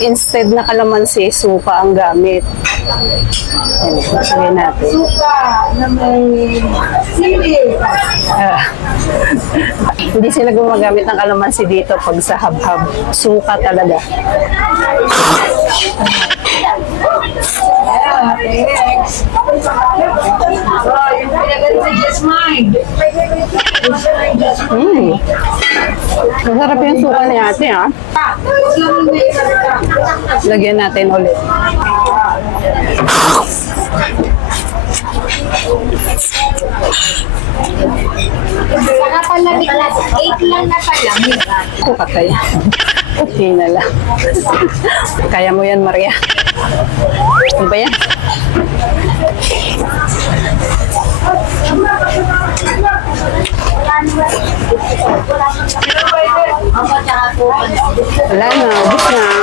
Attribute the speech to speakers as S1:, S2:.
S1: instead na kalamansi, suka ang gamit. Ayan, lagyan natin.
S2: Suka na may sili.
S1: Ah. Hindi sila gumagamit ng kalamansi dito pag sa habhab. Suka talaga.
S2: Yeah, next.
S1: Mm. Masarap yung suka ni ate, ha?
S2: Karga.
S1: Lagyan natin ulit.
S3: Saka palamig lang. 8 lang na palamig.
S1: Suka kaya. Okay na lang. Kaya mo yan, Maria. Ano ba yan? Wala na, ubus na.